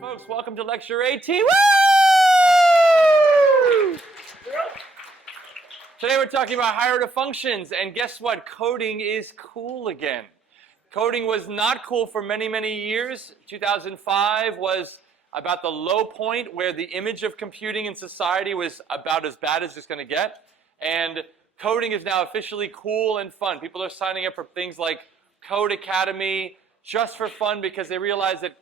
Folks, welcome to Lecture 18. Woo! Today we're talking about higher order functions, and guess what? Coding is cool again. Coding was not cool for many, many years. 2005 was about the low point where the image of computing in society was about as bad as it's going to get. And coding is now officially cool and fun. People are signing up for things like Code Academy just for fun because they realize that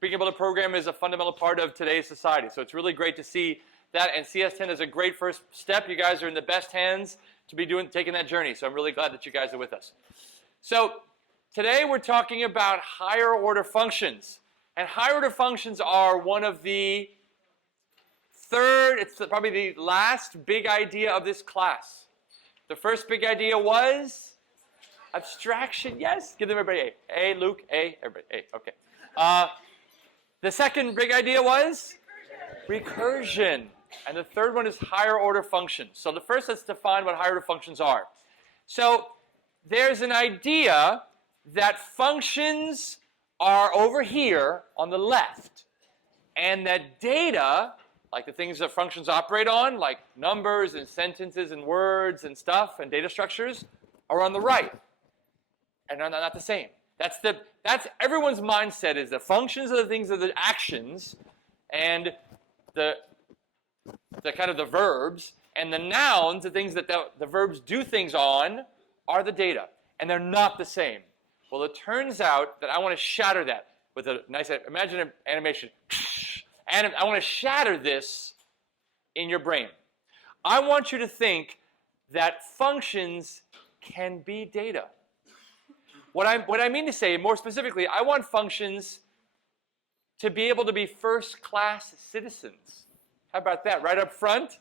being able to program is a fundamental part of today's society. So it's really great to see that, and CS10 is a great first step. You guys are in the best hands to be taking that journey. So I'm really glad that you guys are with us. So today we're talking about higher order functions. And higher order functions are one of the probably the last big idea of this class. The first big idea was abstraction. Yes, give them everybody A. A, Luke, A, everybody A. Okay. The second big idea was recursion. And the third one is higher order functions. So the first, let's define what higher order functions are. So there's an idea that functions are over here on the left, and that data, like the things that functions operate on, like numbers and sentences and words and stuff and data structures, are on the right. And they're not the same. That's everyone's mindset is the functions are the things of the actions, and the kind of the verbs, and the nouns, the things that the verbs do things on, are the data. And they're not the same. Well, it turns out that I want to shatter that with a nice, imagine an animation. And I want to shatter this in your brain. I want you to think that functions can be data. What I mean to say, more specifically, I want functions to be able to be first-class citizens. How about that? Right up front,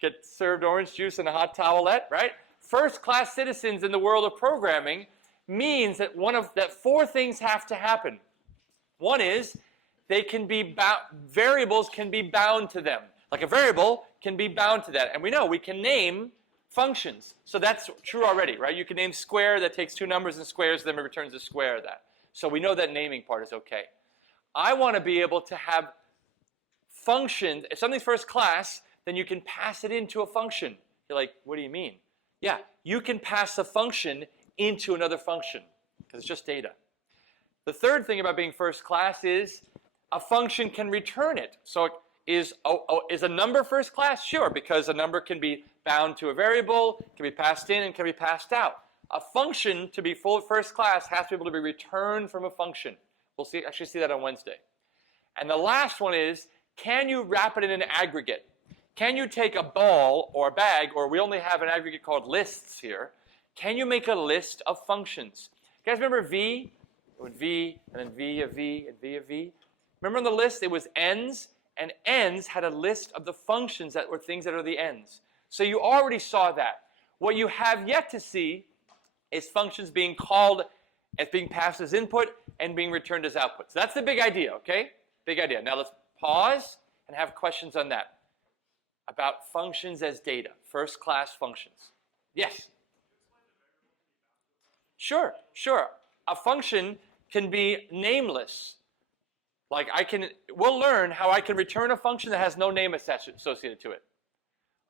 get served orange juice and a hot towelette, right? First-class citizens in the world of programming means that four things have to happen. One is they can be variables can be bound to them. Like a variable can be bound to that. And we know we can name functions. So that's true already, right? You can name square that takes two numbers and squares, then it returns a square of that. So we know that naming part is okay. I want to be able to have functions. If something's first class, then you can pass it into a function. You're like, what do you mean? Yeah, you can pass a function into another function because it's just data. The third thing about being first class is a function can return it. So is a number first class? Sure, because a number can be bound to a variable, can be passed in, and can be passed out. A function, to be full first class, has to be able to be returned from a function. We'll actually see that on Wednesday. And the last one is, can you wrap it in an aggregate? Can you take a ball or a bag, or we only have an aggregate called lists here, can you make a list of functions? You guys remember V? It would V, and then V of V, and V of V. Remember on the list, it was ends, and ends had a list of the functions that were things that are the ends. So you already saw that. What you have yet to see is functions being called as being passed as input and being returned as output. So that's the big idea, okay? Big idea. Now let's pause and have questions on that. About functions as data, first class functions. Yes? Sure. A function can be nameless. Like we'll learn how I can return a function that has no name associated to it.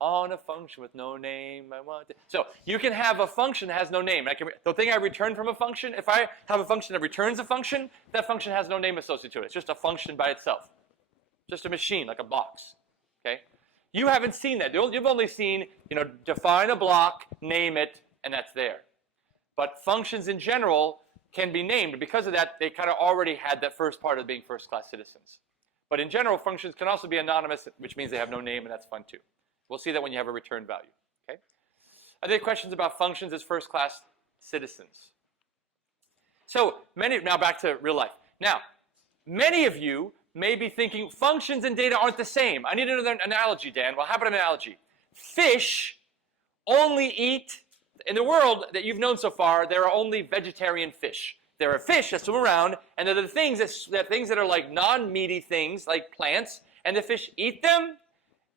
On a function with no name, I want it. So you can have a function that has no name. The thing I return from a function, if I have a function that returns a function, that function has no name associated to it. It's just a function by itself. Just a machine, like a box. Okay? You haven't seen that. You've only seen, define a block, name it, and that's there. But functions in general can be named. Because of that, they kind of already had that first part of being first-class citizens. But in general, functions can also be anonymous, which means they have no name, and that's fun too. We'll see that when you have a return value. Okay? Are there questions about functions as first-class citizens? So now back to real life. Now, many of you may be thinking functions and data aren't the same. I need another analogy, Dan. Well, how about an analogy? Fish only eat. In the world that you've known so far, there are only vegetarian fish. There are fish that swim around, and they're the things that are like non-meaty things, like plants, and the fish eat them,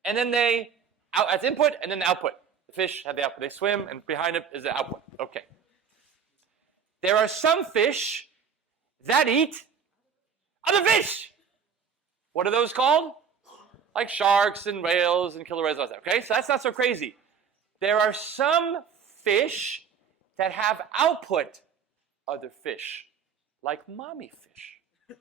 and then they, as input, and then the output. The fish have the output. They swim, and behind it is the output. Okay. There are some fish that eat other fish. What are those called? Like sharks and whales and killer whales. Okay, so that's not so crazy. There are some fish that have output other fish, like mommy fish.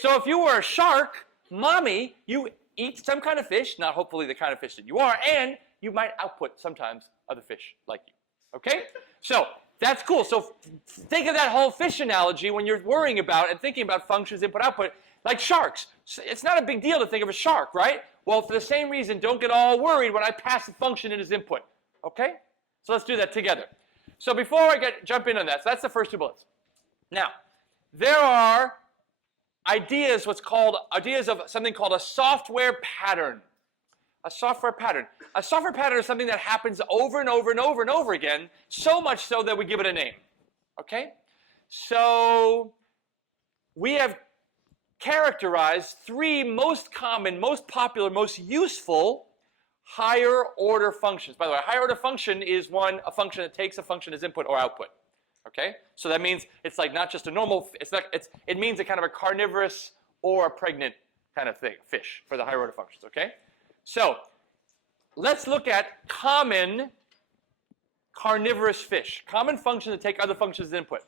So if you were a shark, mommy, you eat some kind of fish, not hopefully the kind of fish that you are, and you might output sometimes other fish like you. Okay? So that's cool. So think of that whole fish analogy when you're worrying about and thinking about functions, input, output, like sharks. It's not a big deal to think of a shark, right? Well, for the same reason, don't get all worried when I pass a function in as input. Okay? So let's do that together. So before I jump in on that, so that's the first two bullets. Now, there are ideas of something called a software pattern. A software pattern. A software pattern is something that happens over and over and over and over again, so much so that we give it a name. Okay? So we have characterized three most common, most popular, most useful higher order functions. By the way, a higher order function is a function that takes a function as input or output. Okay? So that means it's like not just a normal, it means a kind of a carnivorous or a pregnant kind of thing, fish, for the higher order functions. Okay? So let's look at common carnivorous fish, common functions that take other functions as input.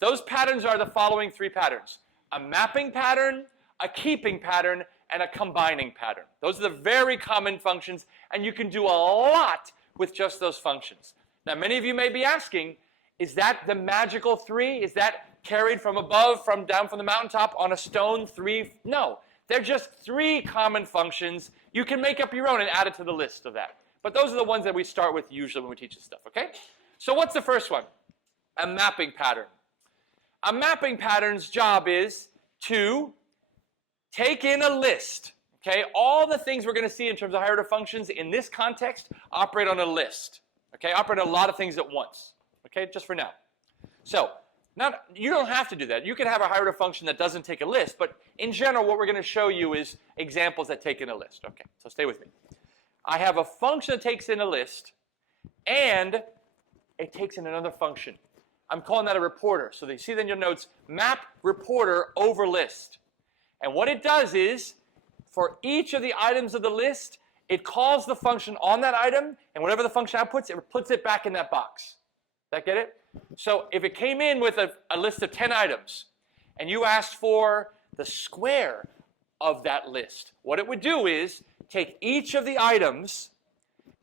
Those patterns are the following three patterns: a mapping pattern, a keeping pattern, and a combining pattern. Those are the very common functions, and you can do a lot with just those functions. Now, many of you may be asking, is that the magical three? Is that carried from above, down from the mountaintop on a stone three? No, they're just three common functions. You can make up your own and add it to the list of that. But those are the ones that we start with usually when we teach this stuff, okay? So what's the first one? A mapping pattern. A mapping pattern's job is to take in a list, okay? All the things we're going to see in terms of higher order functions in this context operate on a list, okay? Operate on a lot of things at once, okay? Just for now. So you don't have to do that. You can have a higher order function that doesn't take a list, but in general, what we're going to show you is examples that take in a list. Okay, so stay with me. I have a function that takes in a list, and it takes in another function. I'm calling that a reporter. So you see then your notes, map reporter over list. And what it does is, for each of the items of the list, it calls the function on that item, and whatever the function outputs, it puts it back in that box. That get it? So if it came in with a list of 10 items, and you asked for the square of that list, what it would do is take each of the items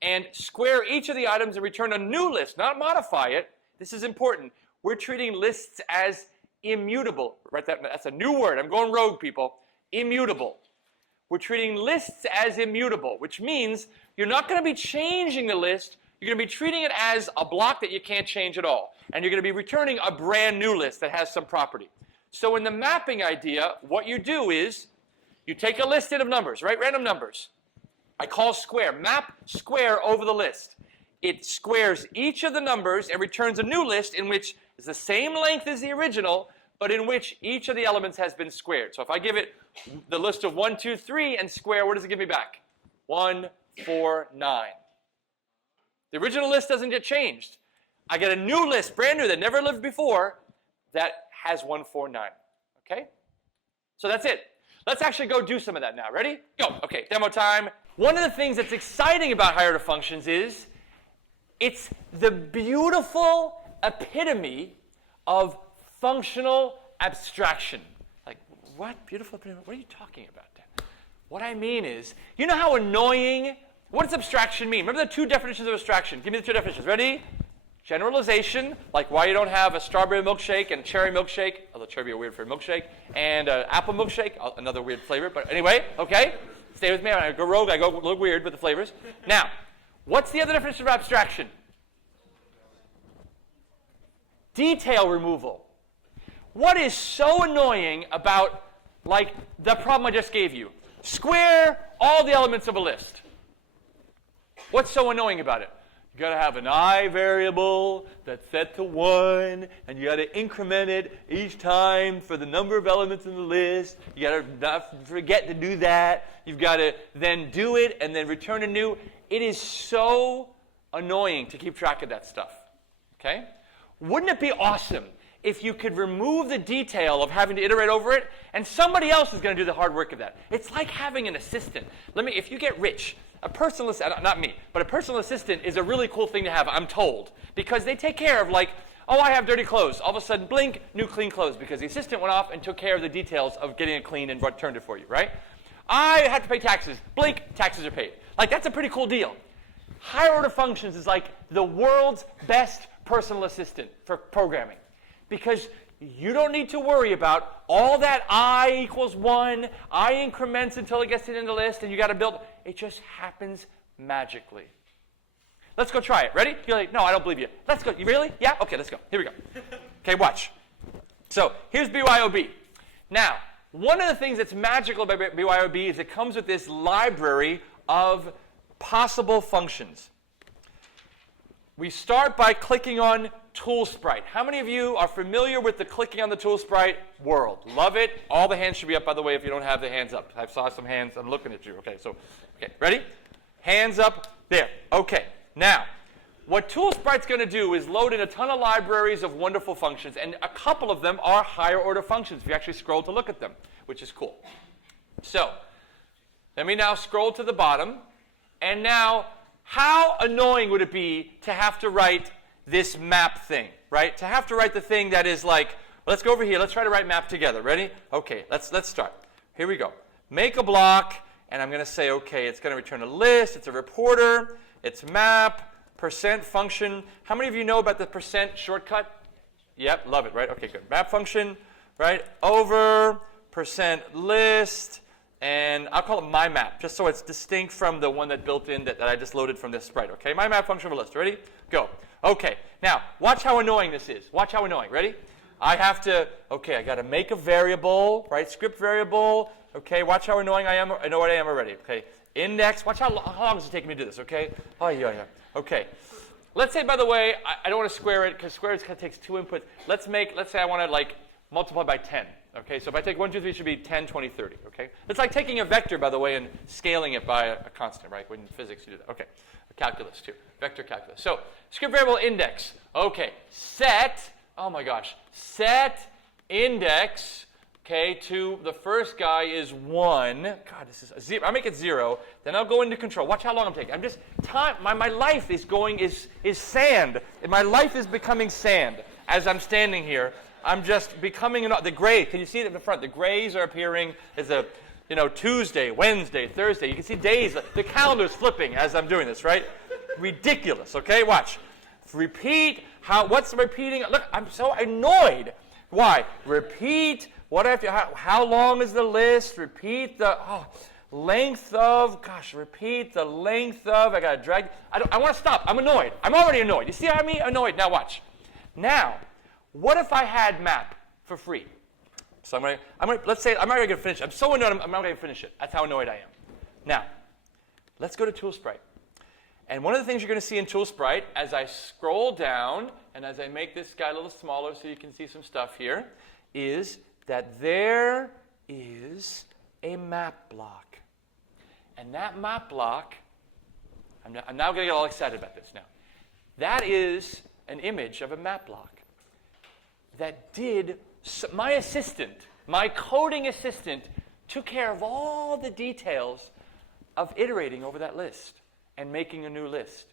and square each of the items and return a new list, not modify it. This is important. We're treating lists as immutable. Right? That's a new word. I'm going rogue, people. Immutable. We're treating lists as immutable, which means you're not going to be changing the list. You're going to be treating it as a block that you can't change at all. And you're going to be returning a brand new list that has some property. So in the mapping idea, what you do is you take a list in of numbers, right? Random numbers. I call square. Map square over the list. It squares each of the numbers and returns a new list in which is the same length as the original, but in which each of the elements has been squared. So if I give it the list of 1, 2, 3 and square, what does it give me back? 1, 4, 9. The original list doesn't get changed. I get a new list, brand new, that never lived before, that has 1, 4, 9. Okay? So that's it. Let's actually go do some of that now. Ready? Go. Okay, demo time. One of the things that's exciting about higher order functions is it's the beautiful epitome of functional abstraction. Like, what? Beautiful epitome? What are you talking about, Dan? What I mean is, you know how annoying, what does abstraction mean? Remember the two definitions of abstraction? Give me the two definitions. Ready? Generalization, like why you don't have a strawberry milkshake and a cherry milkshake, although cherry would be a weird for a milkshake, and an apple milkshake, another weird flavor, but anyway, okay? Stay with me. I go rogue, I go a little weird with the flavors. Now, what's the other definition of abstraction? Detail removal. What is so annoying about, like, the problem I just gave you? Square all the elements of a list. What's so annoying about it? You got to have an I variable that's set to 1, and you got to increment it each time for the number of elements in the list. You got to not forget to do that. You've got to then do it and then return a new. It is so annoying to keep track of that stuff. Okay? Wouldn't it be awesome if you could remove the detail of having to iterate over it, and somebody else is going to do the hard work of that. It's like having an assistant. If you get rich, a personal assistant, not me, but a personal assistant is a really cool thing to have, I'm told, because they take care of like, oh, I have dirty clothes. All of a sudden, blink, new clean clothes, because the assistant went off and took care of the details of getting it clean and returned it for you, right? I had to pay taxes. Blink, taxes are paid. Like, that's a pretty cool deal. Higher order functions is like the world's best personal assistant for programming, because you don't need to worry about all that I equals 1, I increments until it gets to the end of the list, and you got to build. It just happens magically. Let's go try it. Ready? You're like, no, I don't believe you. Let's go. You really? Yeah? Okay, let's go. Here we go. Okay, watch. So here's BYOB. Now, one of the things that's magical about BYOB is it comes with this library of possible functions. We start by clicking on Tool Sprite. How many of you are familiar with the clicking on the Tool Sprite world? Love it. All the hands should be up, by the way, if you don't have the hands up. I saw some hands. I'm looking at you. Okay, ready? Hands up. There. Okay. Now, what Tool Sprite's going to do is load in a ton of libraries of wonderful functions, and a couple of them are higher order functions if you actually scroll to look at them, which is cool. So, let me now scroll to the bottom, and now, how annoying would it be to have to write this map thing, right? To have to write the thing that is like, let's go over here, let's try to write map together. Ready? Okay, let's start. Here we go. Make a block, and I'm going to say, okay, it's going to return a list, it's a reporter, it's map, percent function. How many of you know about the percent shortcut? Yep, love it, right? Okay, good. Map function, right? Over, percent list, and I'll call it my map, just so it's distinct from the one that built in that I just loaded from this sprite, okay? My map function of a list. Ready? Go. Okay, now, watch how annoying this is. Watch how annoying. Ready? I have to, okay, I got to make a variable, right? Script variable. Okay, watch how annoying I am. I know what I am already. Okay, index. Watch how long does it take me to do this, okay? Oh, yeah. Okay. Let's say, by the way, I don't want to square it, because square it kind of takes 2 inputs. Let's say I want to, like, multiply by 10. Okay, so if I take 1, 2, 3, it should be 10, 20, 30. Okay? It's like taking a vector, by the way, and scaling it by a constant, right? When in physics you do that. Okay. Calculus, too. Vector calculus. So, script variable index. Okay. Set, oh my gosh, set index, okay, to the first guy is 1. God, this is a 0. I'll make it 0. Then I'll go into control. Watch how long I'm taking. I'm just, my life is sand. My life is becoming sand as I'm standing here. I'm just becoming the gray. Can you see it in the front? The grays are appearing as a, Tuesday, Wednesday, Thursday. You can see days. The calendar's flipping as I'm doing this, right? Ridiculous. Okay, watch. Repeat. What's repeating? Look, I'm so annoyed. Why? Repeat. What after? How long is the list? Repeat the length of. Gosh, repeat the length of. I gotta drag. I want to stop. I'm annoyed. I'm already annoyed. You see how I'm annoyed? Now watch. Now. What if I had map for free? So let's say I'm not going to finish it. I'm so annoyed I'm not going to finish it. That's how annoyed I am. Now, let's go to Tool Sprite. And one of the things you're going to see in Tool Sprite, as I scroll down and as I make this guy a little smaller so you can see some stuff here, is that there is a map block. And that map block, I'm now going to get all excited about this now. That is an image of a map block. That my assistant, my coding assistant, took care of all the details of iterating over that list and making a new list.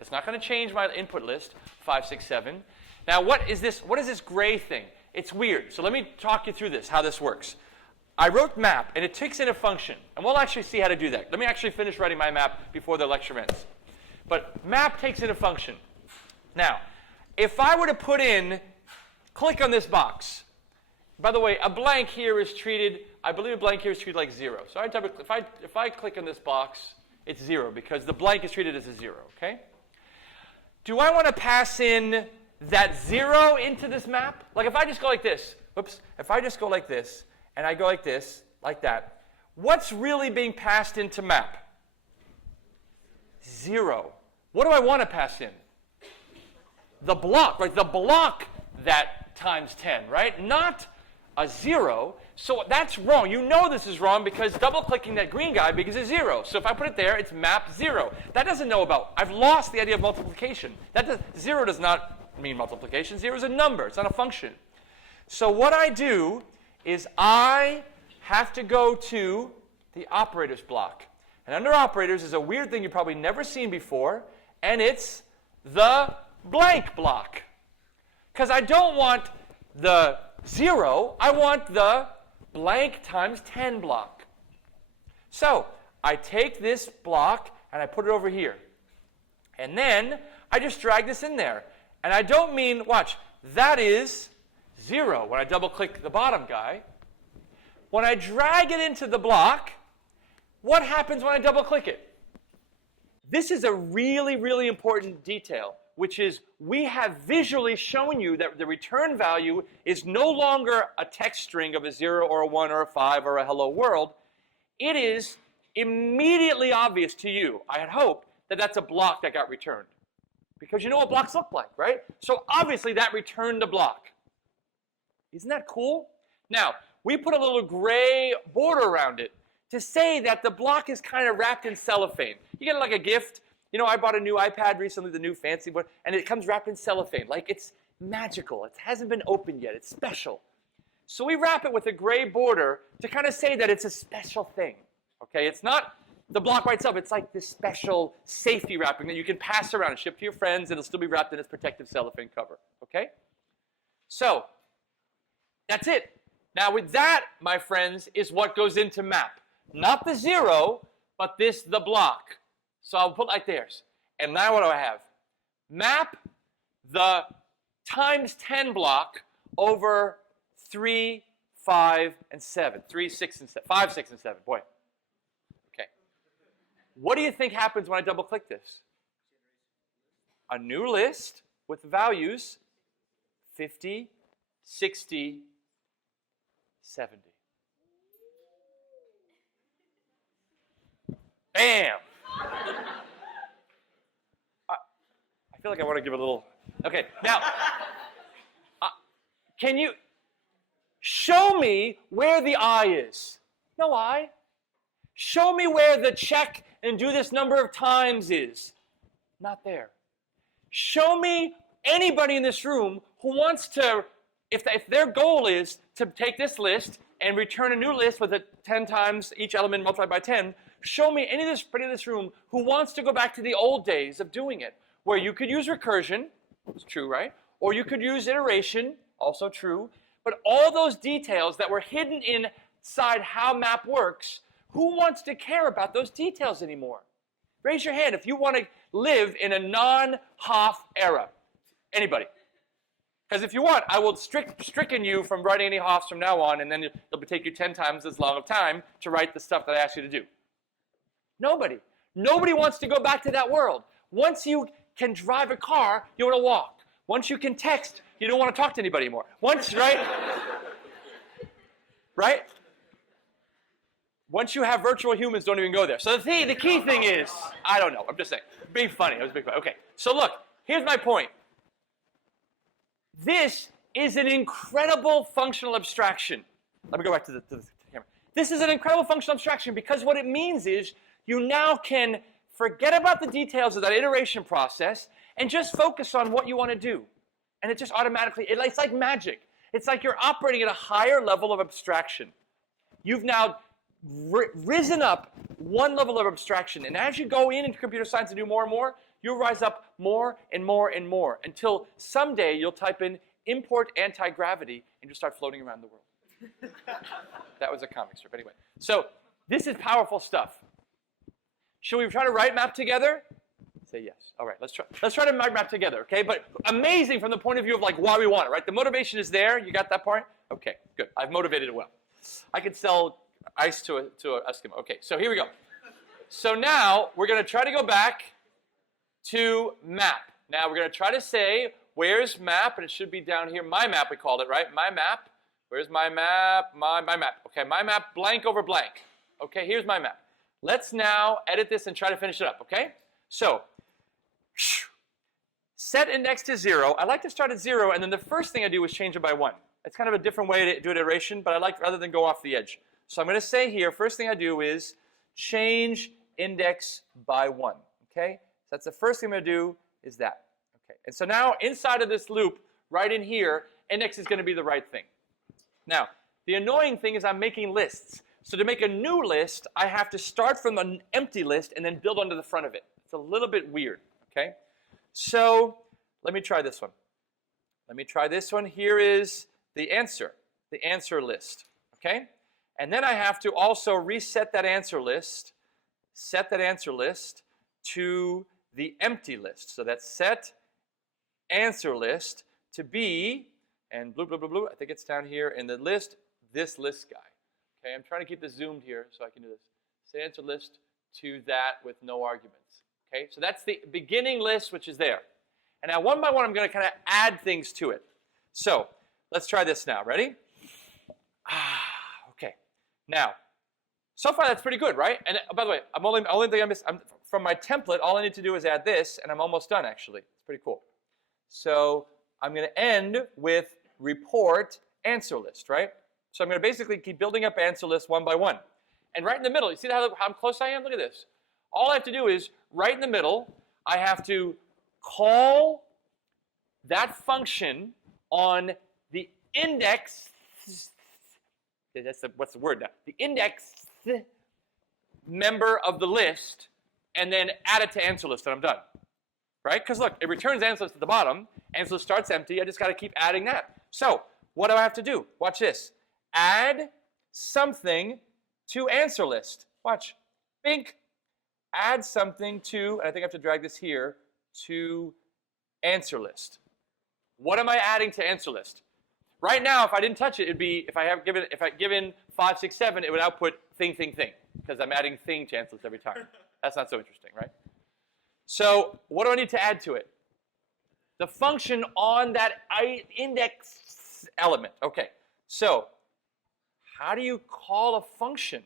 It's not going to change my input list, 5, 6, 7. Now, what is this gray thing? It's weird. So let me talk you through this, how this works. I wrote map, and it takes in a function. And we'll actually see how to do that. Let me actually finish writing my map before the lecture ends. But map takes in a function. Now, if I were to put in click on this box. By the way, a blank here is treated, I believe a blank here is treated like 0. So if I click on this box, it's 0 because the blank is treated as a 0, okay? Do I want to pass in that 0 into this map? Like if I just go like this, if I just go like this, and I go like this, like that, what's really being passed into map? 0. What do I want to pass in? The block, right? The block that times 10, right? Not a 0. So that's wrong. You know this is wrong because double-clicking that green guy because it's 0. So if I put it there, it's map 0. That doesn't know about. I've lost the idea of multiplication. 0 does not mean multiplication. 0 is a number. It's not a function. So what I do is I have to go to the operators block. And under operators is a weird thing you've probably never seen before, and it's the blank block. Because I don't want the 0, I want the blank times 10 block. So I take this block and I put it over here. And then I just drag this in there. And I don't mean, watch, that is 0 when I double click the bottom guy. When I drag it into the block, what happens when I double click it? This is a really, really important detail, which is we have visually shown you that the return value is no longer a text string of a 0 or a 1 or a 5 or a hello world. It is immediately obvious to you, I had hoped, that that's a block that got returned. Because you know what blocks look like, right? So obviously that returned a block. Isn't that cool? Now, we put a little gray border around it to say that the block is kind of wrapped in cellophane. You get it like a gift. You know, I bought a new iPad recently, the new fancy one, and it comes wrapped in cellophane. Like it's magical. It hasn't been opened yet. It's special. So we wrap it with a gray border to kind of say that it's a special thing. Okay, it's not the block by itself. It's like this special safety wrapping that you can pass around and ship to your friends. It'll still be wrapped in its protective cellophane cover. Okay? So that's it. Now with that, my friends, is what goes into map. Not the 0, but the block. So I'll put like theirs. And now what do I have? Map the times 10 block over 3, 5, and 7. 3, 6, and 7. 5, 6, and 7. Boy. Okay. What do you think happens when I double click this? A new list with values 50, 60, 70. Bam! I feel like I want to give a little... Okay, now, can you show me where the I is? No I. Show me where the check and do this number of times is. Not there. Show me anybody in this room who wants to, if their goal is to take this list and return a new list with it 10 times each element multiplied by 10, show me anybody in this room who wants to go back to the old days of doing it, where you could use recursion, it's true, right? Or you could use iteration, also true, but all those details that were hidden inside how map works, who wants to care about those details anymore? Raise your hand if you want to live in a non-Hoff era. Anybody? Because if you want, I will stricken you from writing any Hoffs from now on, and then it'll take you 10 times as long of time to write the stuff that I asked you to do. Nobody. Nobody wants to go back to that world. Once you can drive a car, you want to walk. Once you can text, you don't want to talk to anybody anymore. Once, right? Right? Once you have virtual humans, don't even go there. So the key thing is, I don't know. I'm just saying. Being funny. I was being funny. Okay. So look, here's my point. This is an incredible functional abstraction. Let me go back to the camera. This is an incredible functional abstraction because what it means is you now can forget about the details of that iteration process and just focus on what you want to do. And it just automatically, it's like magic. It's like you're operating at a higher level of abstraction. You've now risen up one level of abstraction. And as you go into computer science and do more and more, you'll rise up more and more and more until someday you'll type in import anti-gravity and you'll start floating around the world. That was a comic strip. Anyway, so this is powerful stuff. Should we try to write map together? Say yes. All right, let's try to write map together, okay? But amazing from the point of view of like why we want it, right? The motivation is there. You got that part? Okay, good. I've motivated it well. I could sell ice to an Eskimo. Okay, so here we go. So now we're going to try to go back to map. Now we're going to try to say, where's map? And it should be down here. My map, we called it, right? My map. Where's my map? My map. Okay, my map, blank over blank. Okay, here's my map. Let's now edit this and try to finish it up, okay? So, set index to 0. I like to start at 0, and then the first thing I do is change it by 1. It's kind of a different way to do an iteration, but I like rather than go off the edge. So I'm going to say here, first thing I do is change index by 1, okay? So that's the first thing I'm going to do is that, okay? And so now inside of this loop, right in here, index is going to be the right thing. Now, the annoying thing is I'm making lists. So to make a new list, I have to start from an empty list and then build onto the front of it. It's a little bit weird, okay? So let me try this one. Let me try this one. Here is the answer list, okay? And then I have to also reset that answer list, set that answer list to the empty list. So that's set answer list to be, and blue, blue, blue, blue, I think it's down here in the list, this list guy. Okay, I'm trying to keep this zoomed here so I can do this. Set answer list to that with no arguments. Okay, so that's the beginning list, which is there. And now one by one, I'm going to kind of add things to it. So let's try this now. Ready? Okay. Now, so far that's pretty good, right? And by the way, only thing I missed, from my template, all I need to do is add this, and I'm almost done, actually. It's pretty cool. So I'm going to end with report answer list, right? So I'm going to basically keep building up answer lists one by one. And right in the middle, you see how close I am? Look at this. All I have to do is, right in the middle, I have to call that function on the index, what's the word now? The index member of the list, and then add it to answer list, and I'm done. Right? Because look, it returns answer list at the bottom. Answer list starts empty. I just got to keep adding that. So what do I have to do? Watch this. Add something to answer list. Watch. Bink. Add something to, and I think I have to drag this here, to answer list. What am I adding to answer list? Right now, if I didn't touch it, it'd be, if I given 5, 6, 7, it would output thing, because I'm adding thing to answer list every time. That's not so interesting, right? So what do I need to add to it? The function on that index element. Okay, so how do you call a function?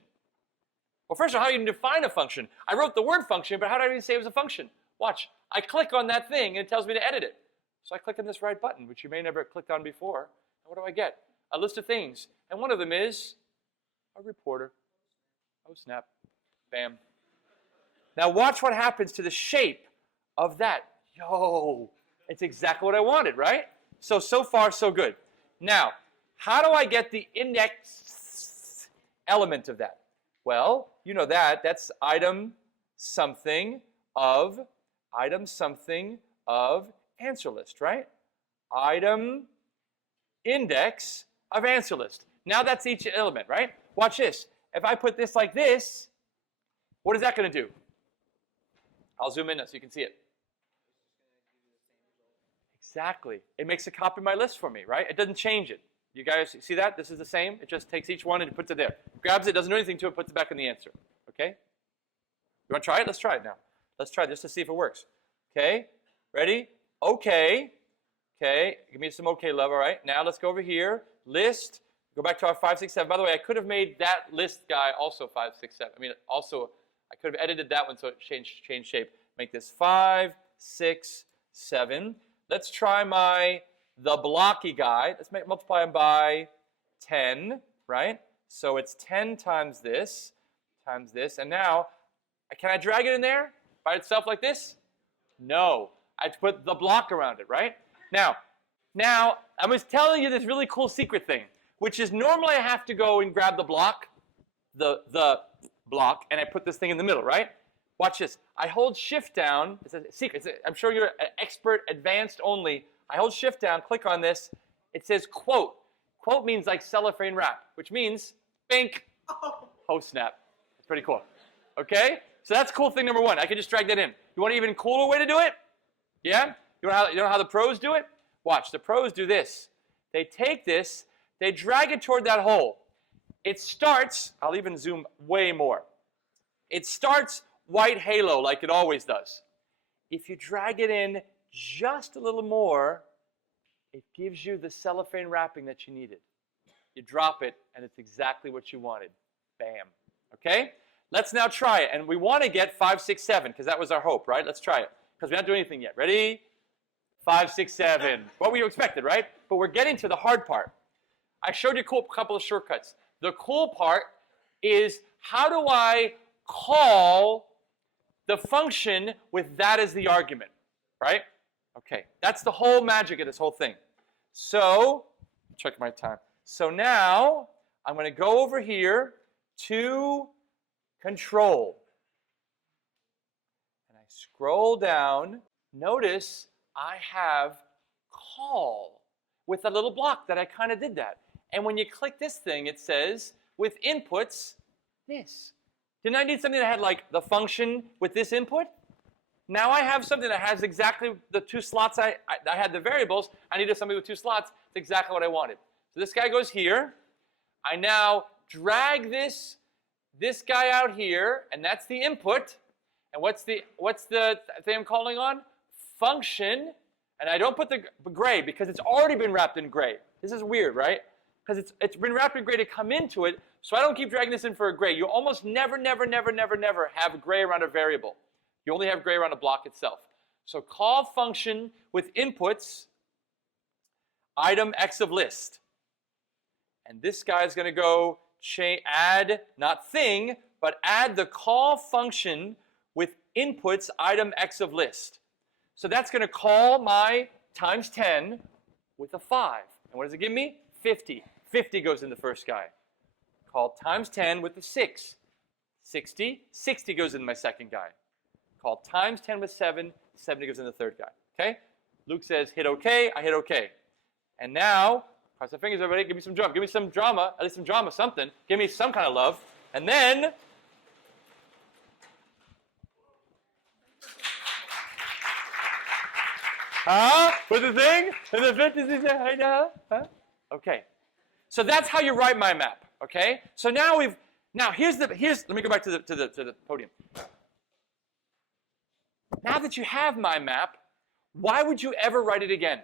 Well, first of all, how do you define a function? I wrote the word function, but how do I even say it was a function? Watch. I click on that thing, and it tells me to edit it. So I click on this right button, which you may never have clicked on before. And what do I get? A list of things. And one of them is a reporter. Oh, snap. Bam. Now watch what happens to the shape of that. Yo, it's exactly what I wanted, right? So far, so good. Now, how do I get the index element of that? Well, you know that. That's item something of answer list, right? Item index of answer list. Now that's each element, right? Watch this. If I put this like this, what is that going to do? I'll zoom in so you can see it. Exactly. It makes a copy of my list for me, right? It doesn't change it. You guys see that? This is the same. It just takes each one and puts it there. Grabs it, doesn't do anything to it, puts it back in the answer. Okay? You want to try it? Let's try it now. Let's try it just to see if it works. Okay? Ready? Okay. Okay. Give me some okay love. All right. Now let's go over here. List. Go back to our 5, 6, 7. By the way, I could have made that list guy also 5, 6, 7. I mean, also, I could have edited that one so it changed shape. Make this 5, 6, 7. Let's try the blocky guy. Let's multiply him by 10, right? So it's 10 times this. And now, can I drag it in there by itself like this? No. I have to put the block around it, right? Now, I was telling you this really cool secret thing, which is normally I have to go and grab the block, the block, and I put this thing in the middle, right? Watch this. I hold shift down. It's a secret. I'm sure you're an expert, advanced only. I hold shift down, click on this. It says quote. Quote means like cellophane wrap, which means bink. Oh, snap. It's pretty cool. Okay? So that's cool thing number one. I can just drag that in. You want an even cooler way to do it? Yeah? You know how the pros do it? Watch. The pros do this. They take this, they drag it toward that hole. It starts, I'll even zoom way more. It starts white halo like it always does. If you drag it in just a little more, it gives you the cellophane wrapping that you needed. You drop it, and it's exactly what you wanted. Bam. Okay? Let's now try it. And we want to get 5, 6, 7, because that was our hope, right? Let's try it, because we're not doing anything yet. Ready? 5, 6, 7. What we expected, right? But we're getting to the hard part. I showed you a couple of shortcuts. The cool part is, how do I call the function with that as the argument, right? Okay, that's the whole magic of this whole thing. So, check my time. So now I'm going to go over here to control. And I scroll down. Notice I have call with a little block that I kind of did that. And when you click this thing, it says, with inputs, this. Didn't I need something that had like the function with this input? Now I have something that has exactly the two slots. I had the variables. I needed something with two slots. It's exactly what I wanted. So this guy goes here. I now drag this guy out here, and that's the input. And what's the thing I'm calling on? Function. And I don't put the gray because it's already been wrapped in gray. This is weird, right? Because it's been wrapped in gray to come into it, so I don't keep dragging this in for a gray. You almost never have gray around a variable. You only have gray around a block itself. So call function with inputs, item x of list. And this guy is going to go add, not thing, but add the call function with inputs, item x of list. So that's going to call my times 10 with a 5. And what does it give me? 50. 50 goes in the first guy. Call times 10 with the 6. 60. 60 goes in my second guy. Call times 10 with 7. 70 goes in the third guy. Okay? Luke says, hit OK. I hit OK. And now, cross my fingers, everybody. Give me some drama. Give me some drama. At least some drama, something. Give me some kind of love. And then, with the thing? And the 50s, okay. So that's how you write my map. Okay? So now here's let me go back to the podium. Now that you have my map, why would you ever write it again?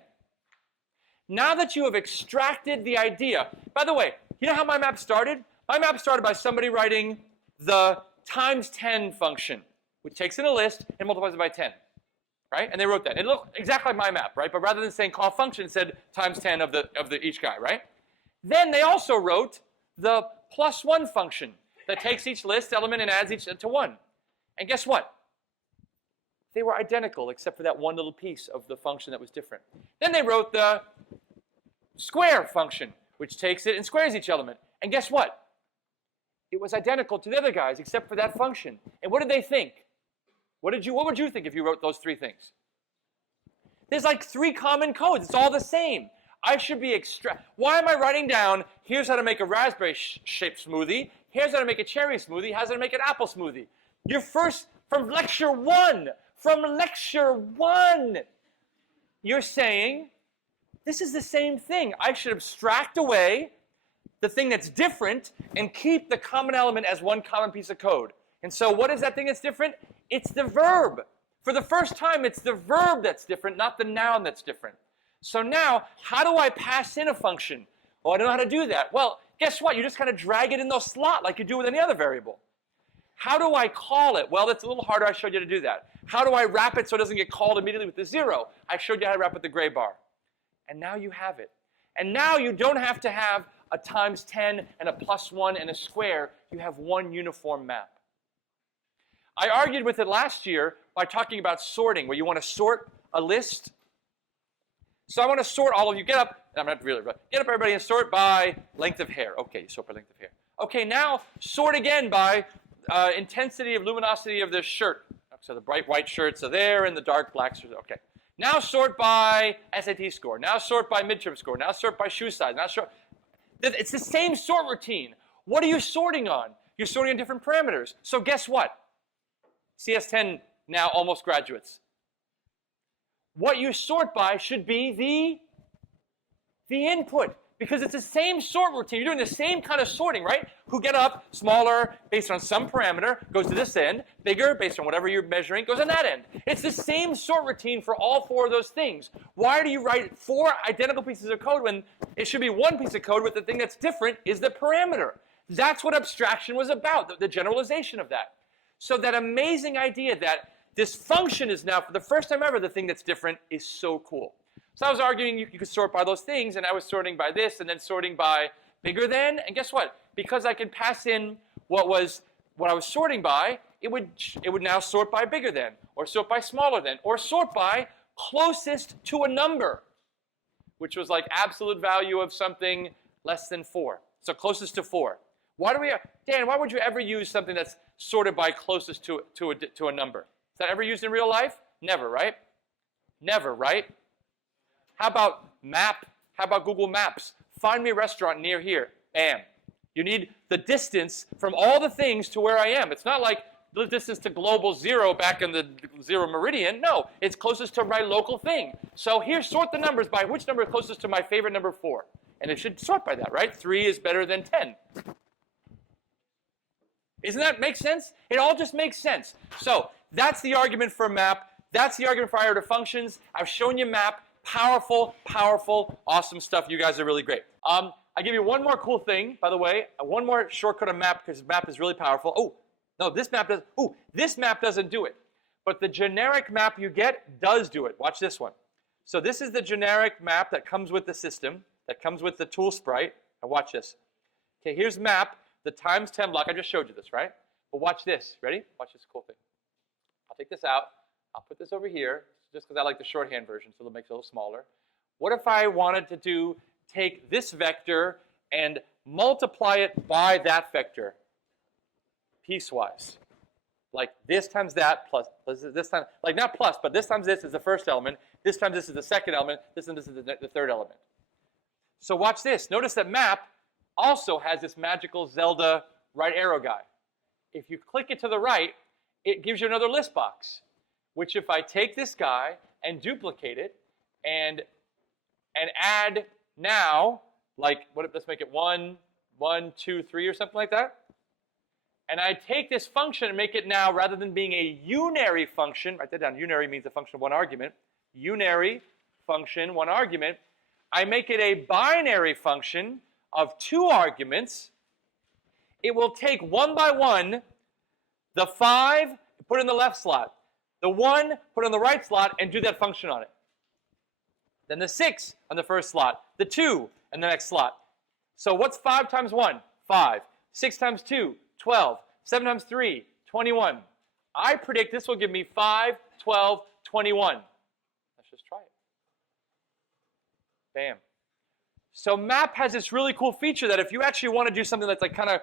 Now that you have extracted the idea. By the way, you know how my map started? My map started by somebody writing the times 10 function, which takes in a list and multiplies it by 10. Right? And they wrote that. It looked exactly like my map, right? But rather than saying call function, it said times 10 of each guy, right? Then they also wrote the +1 function that takes each list element and adds each to 1. And guess what? They were identical except for that one little piece of the function that was different. Then they wrote the square function, which takes it and squares each element. And guess what? It was identical to the other guys except for that function. And what did they think? What would you think if you wrote those three things? There's like 3 common codes. It's all the same. I should be Why am I writing down, here's how to make a raspberry-shaped smoothie, here's how to make a cherry smoothie, here's how to make an apple smoothie. You're from lecture 1, you're saying, this is the same thing. I should abstract away the thing that's different and keep the common element as one common piece of code. And so what is that thing that's different? It's the verb. For the first time, it's the verb that's different, not the noun that's different. So now, how do I pass in a function? Oh, I don't know how to do that. Well, guess what? You just kind of drag it in the slot like you do with any other variable. How do I call it? Well, that's a little harder. I showed you how to do that. How do I wrap it so it doesn't get called immediately with the 0? I showed you how to wrap it with the gray bar. And now you have it. And now you don't have to have a times 10 and a +1 and a square. You have one uniform map. I argued with it last year by talking about sorting, where you want to sort a list. So I want to sort all of you. Get up, and I'm not really, get up everybody and sort by length of hair. Okay, you sort by length of hair. Okay, now sort again by intensity of luminosity of this shirt. So the bright white shirts are there and the dark black shirts. Okay. Now sort by SAT score. Now sort by midterm score. Now sort by shoe size. Now sort. It's the same sort routine. What are you sorting on? You're sorting on different parameters. So guess what? CS10 now almost graduates. What you sort by should be the input, because it's the same sort routine. You're doing the same kind of sorting, right? Who get up, smaller based on some parameter, goes to this end, bigger based on whatever you're measuring, goes on that end. It's the same sort routine for all 4 of those things. Why do you write 4 identical pieces of code when it should be one piece of code with the thing that's different is the parameter? That's what abstraction was about, the generalization of that. So that amazing idea that this function is now, for the first time ever, the thing that's different is so cool. So I was arguing you could sort by those things, and I was sorting by this, and then sorting by bigger than. And guess what? Because I could pass in what I was sorting by, it would now sort by bigger than, or sort by smaller than, or sort by closest to a number, which was like absolute value of something less than 4. So closest to 4. Dan, why would you ever use something that's sorted by closest to a number? Is that ever used in real life? Never, right? Never, right? How about map? How about Google Maps? Find me a restaurant near here. Bam. You need the distance from all the things to where I am. It's not like the distance to global 0 back in the 0 meridian. No, it's closest to my local thing. So here, sort the numbers by which number is closest to my favorite number 4. And it should sort by that, right? 3 is better than 10. Doesn't that make sense? It all just makes sense. So that's the argument for map. That's the argument for iterative functions. I've shown you map. Powerful, powerful, awesome stuff. You guys are really great. I give you one more cool thing, by the way. One more shortcut on map, because map is really powerful. Oh, no, this map doesn't do it. But the generic map you get does do it. Watch this one. So this is the generic map that comes with the system, that comes with the tool sprite. And watch this. Okay, here's map, the times 10 block. I just showed you this, right? But watch this. Ready? Watch this cool thing. I'll take this out. I'll put this over here, just because I like the shorthand version, so it makes it a little smaller. What if I wanted to take this vector and multiply it by that vector piecewise? Like this times that plus this time, like not plus, but this times this is the first element, this times this is the second element, this and this is the third element. So watch this. Notice that map also has this magical Zelda right arrow guy. If you click it to the right, it gives you another list box, which if I take this guy and duplicate it and add now, like let's make it 1, 1, 2, 3 or something like that. And I take this function and make it now, rather than being a unary function, write that down, unary means a function of one argument, unary function, one argument, I make it a binary function of 2 arguments. It will take one by one the 5, put in the left slot, the 1, put in the right slot, and do that function on it. Then the 6 on the first slot, the 2 in the next slot. So what's 5 times 1? 5. 6 times 2, 12. 7 times 3, 21. I predict this will give me 5, 12, 21. Let's just try it. Bam. So map has this really cool feature that if you actually want to do something that's like kind of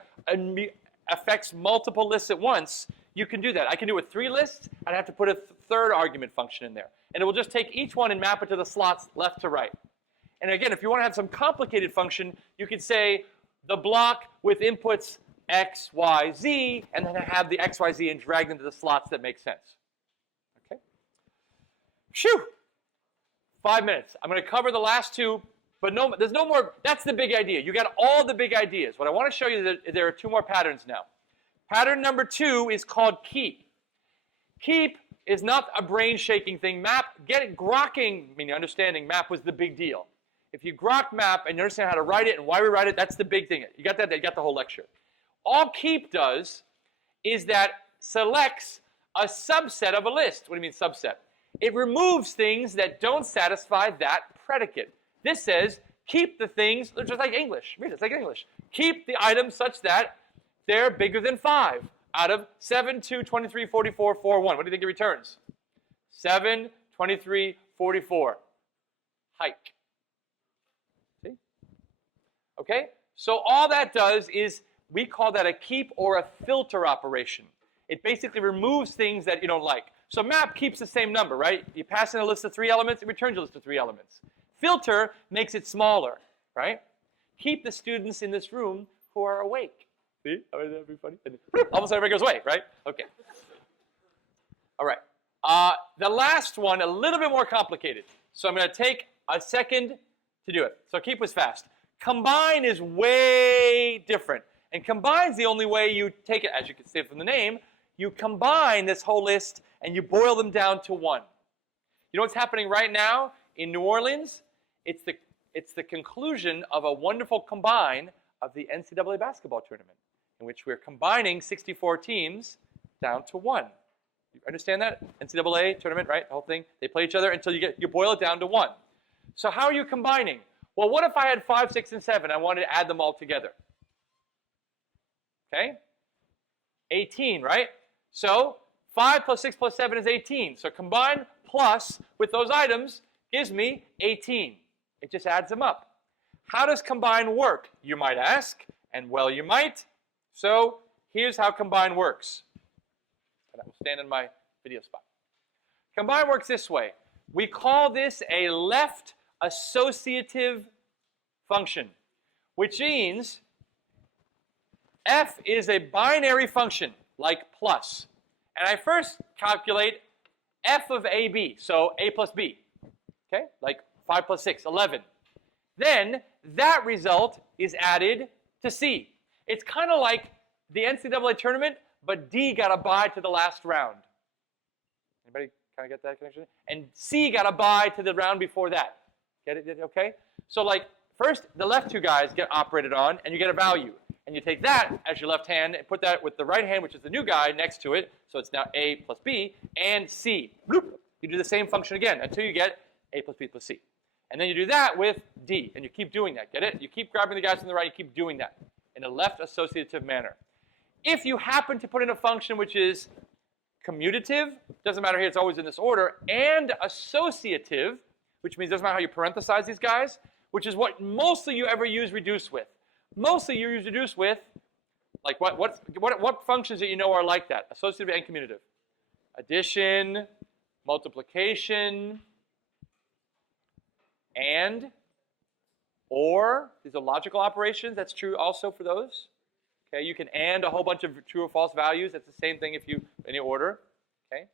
affects multiple lists at once, you can do that. I can do it with 3 lists. I'd have to put a third argument function in there. And it will just take each one and map it to the slots left to right. And again, if you want to have some complicated function, you could say the block with inputs X, Y, Z, and then have the X, Y, Z and drag them to the slots that make sense. Okay? Phew! 5 minutes. I'm going to cover the last 2, but no, there's no more. That's the big idea. You got all the big ideas. What I want to show you is that there are 2 more patterns now. Pattern number 2 is called keep. Keep is not a brain-shaking thing. Map, grokking, meaning understanding map was the big deal. If you grok map and you understand how to write it and why we write it, that's the big thing. You got that? You got the whole lecture. All keep does is that selects a subset of a list. What do you mean subset? It removes things that don't satisfy that predicate. This says keep the things, just like English. Read it, it's like English. Keep the items such that they're bigger than 5 out of 7, 2, 23, 44, 4, 1. What do you think it returns? 7, 23, 44. Hike. See? Okay? So all that does is we call that a keep or a filter operation. It basically removes things that you don't like. So map keeps the same number, right? You pass in a list of 3 elements, it returns a list of 3 elements. Filter makes it smaller, right? Keep the students in this room who are awake. See? Oh, isn't that funny? All of a sudden everybody goes away, right? Okay. All right. The last one, a little bit more complicated. So I'm going to take a second to do it. So keep was fast. Combine is way different. And combine is the only way you take it, as you can see from the name, you combine this whole list and you boil them down to 1. You know what's happening right now in New Orleans? It's the conclusion of a wonderful combine of the NCAA basketball tournament, in which we're combining 64 teams down to 1. You understand that? NCAA tournament, right? The whole thing. They play each other until you boil it down to 1. So how are you combining? Well, what if I had 5, 6, and 7? I wanted to add them all together. Okay? 18, right? So 5 plus 6 plus 7 is 18. So combine plus with those items gives me 18. It just adds them up. How does combine work, you might ask? And well, you might. So here's how combine works. And I will stand in my video spot. Combine works this way. We call this a left associative function, which means f is a binary function, like plus. And I first calculate f of ab, so a plus b, okay? Like 5 plus 6, 11. Then that result is added to c. It's kind of like the NCAA tournament, but D got a bye to the last round. Anybody kind of get that connection? And C got a bye to the round before that. Get it? Okay? So like first, the left two guys get operated on, and you get a value. And you take that as your left hand and put that with the right hand, which is the new guy, next to it. So it's now A plus B and C. Bloop. You do the same function again until you get A plus B plus C. And then you do that with D, and you keep doing that. Get it? You keep grabbing the guys on the right, you keep doing that in a left associative manner. If you happen to put in a function which is commutative, doesn't matter here, it's always in this order, and associative, which means doesn't matter how you parenthesize these guys, which is what mostly you ever use reduce with. Mostly you use reduce with, like what functions that you know are like that, associative and commutative? Addition, multiplication, and, or. These are logical operations. That's true also for those. Okay, you can and a whole bunch of true or false values. That's the same thing if you, any order. Okay.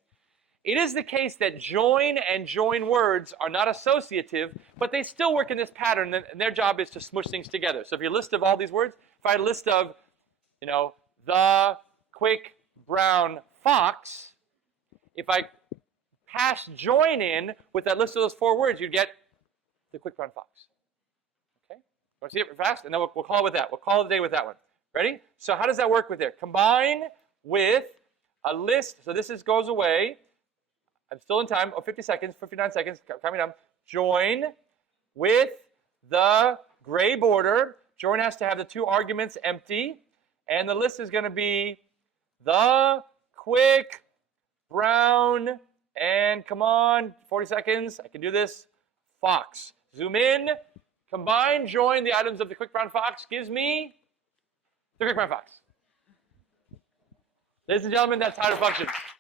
It is the case that join and join words are not associative, but they still work in this pattern, and their job is to smush things together. So if your list of all these words, if I had a list of, you know, the quick brown fox, if I pass join in with that list of those 4 words, you'd get the quick brown fox. Okay? Want to see it fast? And then we'll call it with that. We'll call it a day with that one. Ready? So how does that work with there? Combine with a list. So this goes away. I'm still in time. Oh, 50 seconds, 59 seconds. Coming down. Join with the gray border. Join has to have the 2 arguments empty. And the list is going to be the quick brown, and come on, 40 seconds. I can do this. Fox. Zoom in. Combine, join the items of the quick brown fox gives me the quick brown fox. Ladies and gentlemen, that's how to function.